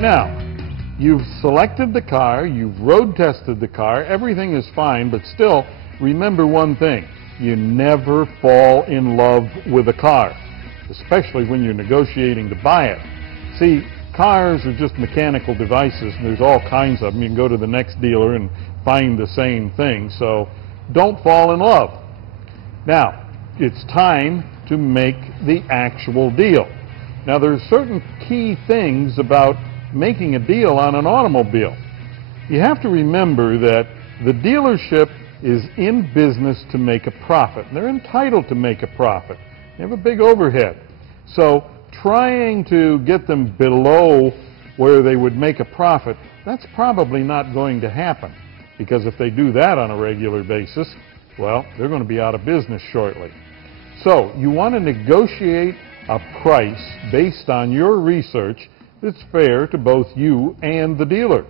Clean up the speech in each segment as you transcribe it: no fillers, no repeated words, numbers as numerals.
Now, you've selected the car, you've road tested the car, everything is fine, but still, remember one thing. You never fall in love with a car, especially when you're negotiating to buy it. See, cars are just mechanical devices, and there's all kinds of them. You can go to the next dealer and find the same thing, so don't fall in love. Now, it's time to make the actual deal. Now, there are certain key things about making a deal on an automobile. You have to remember that the dealership is in business to make a profit. They're entitled to make a profit. They have a big overhead. So trying to get them below where they would make a profit, that's probably not going to happen. Because if they do that on a regular basis, well, they're going to be out of business shortly. So you want to negotiate a price based on your research that's fair to both you and the dealer.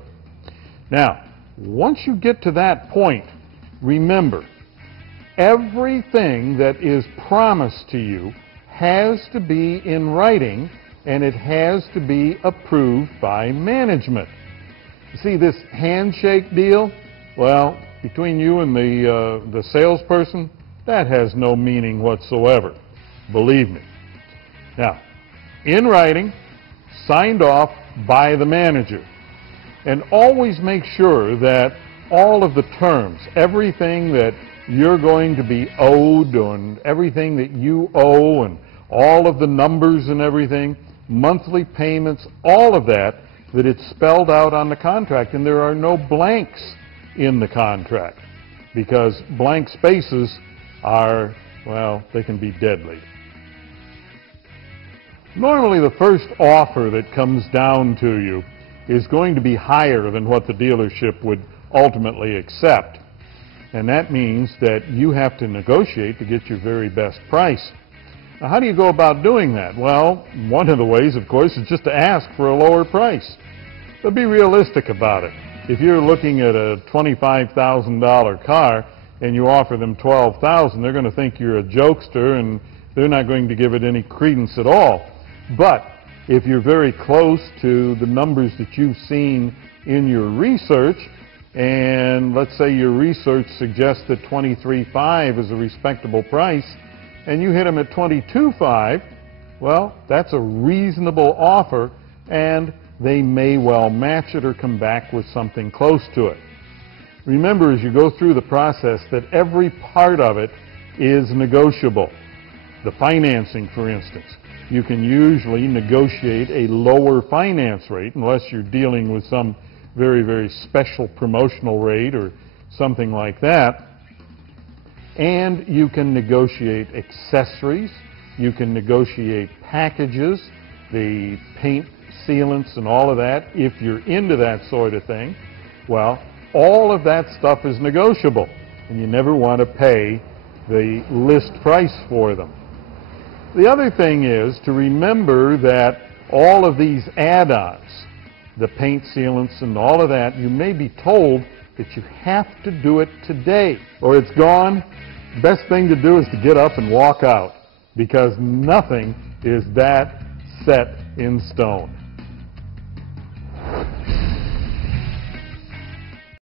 Now, once you get to that point, remember, everything that is promised to you has to be in writing, and it has to be approved by management. You see, this handshake deal, well, between you and the salesperson, that has no meaning whatsoever. Believe me. Now, in writing, signed off by the manager. And always make sure that all of the terms, everything that you're going to be owed and everything that you owe and all of the numbers and everything, monthly payments, all of that, that it's spelled out on the contract. And there are no blanks in the contract, because blank spaces are, well, they can be deadly. Normally the first offer that comes down to you is going to be higher than what the dealership would ultimately accept. And that means that you have to negotiate to get your very best price. Now, how do you go about doing that? Well, one of the ways, of course, is just to ask for a lower price. But be realistic about it. If you're looking at a $25,000 car and you offer them $12,000, they're going to think you're a jokester and they're not going to give it any credence at all. But if you're very close to the numbers that you've seen in your research, and let's say your research suggests that $23,500 is a respectable price, and you hit them at $22,500, well, that's a reasonable offer, and they may well match it or come back with something close to it. Remember, as you go through the process, that every part of it is negotiable. The financing, for instance. You can usually negotiate a lower finance rate unless you're dealing with some very, very special promotional rate or something like that. And you can negotiate accessories. You can negotiate packages, the paint, sealants, and all of that. If you're into that sort of thing, well, all of that stuff is negotiable. And you never want to pay the list price for them. The other thing is to remember that all of these add-ons, the paint sealants and all of that, you may be told that you have to do it today or it's gone. The best thing to do is to get up and walk out, because nothing is that set in stone.